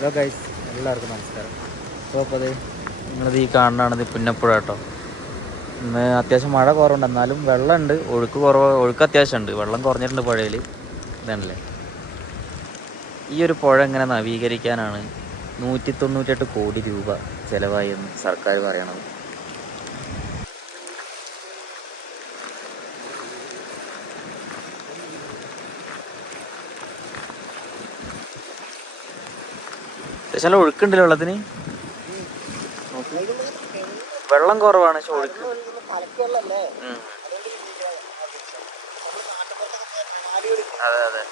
Hello guys എല്ലാവർക്കും നമസ്കാരം. അപ്പോൾ അപ്പോൾ അത് നിങ്ങളത് ഈ കാണുന്നതാണത് പുന്നപ്പുഴ കേട്ടോ. ഇന്ന് അത്യാവശ്യം മഴ കുറവുണ്ട്. എന്നാലും വെള്ളമുണ്ട്. ഒഴുക്ക് കുറവ് ഒഴുക്ക് അത്യാവശ്യമുണ്ട്. വെള്ളം കുറഞ്ഞിട്ടുണ്ട് പുഴയിൽ ഇതാണല്ലേ? ഈ ഒരു പുഴ ഇങ്ങനെ നവീകരിക്കാനാണ് നൂറ്റി തൊണ്ണൂറ്റെട്ട് കോടി രൂപ ചിലവായി എന്ന് സർക്കാർ പറയണത്. പക്ഷേ ഒഴുക്കുണ്ടല്ലോ വെള്ളത്തിന്? വെള്ളം കുറവാണ് പക്ഷെ ഒഴുക്ക്. അതെ അതെ.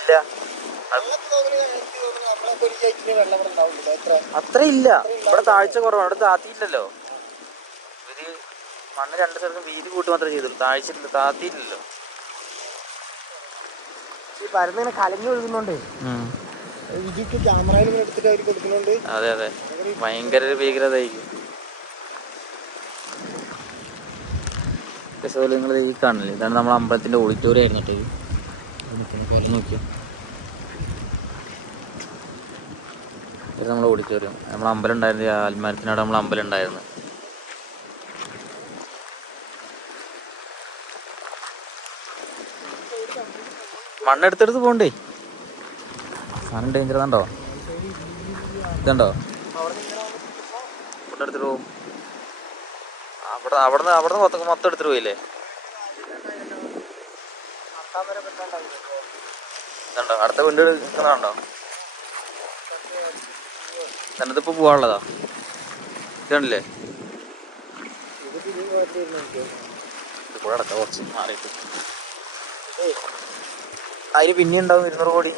ഇല്ല. അത് അത്ര ഇല്ല ഇവിടെ താഴ്ച കുറവാണ്. ഇവിടെ താത്തിയില്ലല്ലോ. ഇവർ മണ്ണ് രണ്ട് സ്ഥലത്തും വീതി കൂട്ടി മാത്രമേ ചെയ്തുള്ളൂ. താഴ്ചയില്ല താത്തിയില്ലല്ലോ. പരന്നിങ്ങനെ കലങ്ങി ഒഴുകുന്നുണ്ട്. ഇതിക്ക് ക്യാമറയിൽ എടുത്തിട്ട് അവർ കൊടുക്കുന്നുണ്ട്. അതെ അതെ. ഭയങ്കര ഒരു ഭീകരതയായിരിക്കും. രസപോലെ നിങ്ങൾ ഈ കാണില്ലേ ഇതാണ് നമ്മുടെ അമ്പലത്തിന്റെ ഓഡിറ്റോറിയം ആയിരുന്നു കേട്ടോ ഇത്. പോലെ നോക്കിയോ? ഇത് നമ്മൾ ഓഡിറ്റോറിയം നമ്മളെ അമ്പലം ഉണ്ടായിരുന്നു ഈ നമ്മൾ അമ്പലം ഉണ്ടായിരുന്നു. മണ്ണെടുത്തെടുത്ത് പോണ്ടേ സാധനം ഡേഞ്ചർ ഇതുണ്ടോ? പോകും. അവിടെ മൊത്തം എടുത്തിട്ട് പോയില്ലേ? ഇതുണ്ടോ? അടുത്ത വീണ്ടും തന്നതിപ്പോ പോവാനുള്ളതാ? കുറച്ച് മാറിയിട്ട്. അതിന് പിന്നെ ഉണ്ടാവും ഇരുന്നൂറ് കോടി.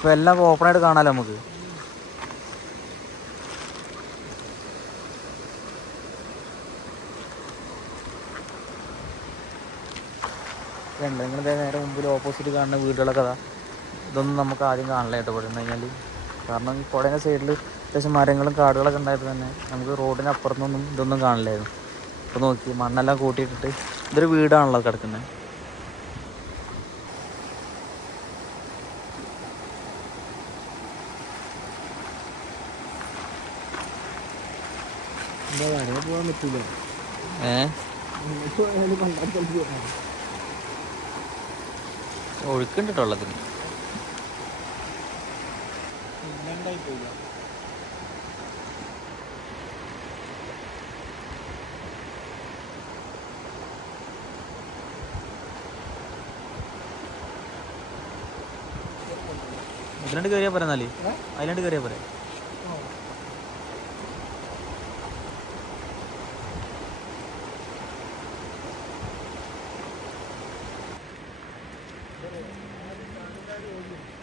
ഇപ്പൊ എല്ലാം ഓപ്പൺ ആയിട്ട് കാണാലോ നമുക്ക്? നിങ്ങൾ നേരെ മുമ്പിൽ ഓപ്പോസിറ്റ് കാണുന്ന വീടുകളൊക്കെ അതാ. ഇതൊന്നും നമുക്ക് ആദ്യം കാണില്ല കേട്ടോ ഇവിടെ കഴിഞ്ഞാൽ കാരണം ഈ പുഴയുടെ സൈഡിൽ അത്യാവശ്യം മരങ്ങളും കാടുകളൊക്കെ ഉണ്ടായപ്പോൾ തന്നെ നമുക്ക് റോഡിന് അപ്പുറത്തൊന്നും ഇതൊന്നും കാണില്ലായിരുന്നു ഇപ്പോൾ നോക്കി മണ്ണെല്ലാം കൂട്ടിയിട്ടിട്ട് ഇതൊരു വീടാണല്ലോ കിടക്കുന്നത് പോകാൻ പറ്റൂല. ഏഹ് പോയാലും കണ്ടാൽ ചിലപ്പോൾ ഒഴുക്കുണ്ട് കേട്ടോ വെള്ളത്തിന് ഇല്ലാണ്ടായി പോയില്ല ഇതിലാണ്ട് കയറിയാ പോരാ? എന്നാൽ അതിലാണ്ട് കയറിയാൽ പോരെ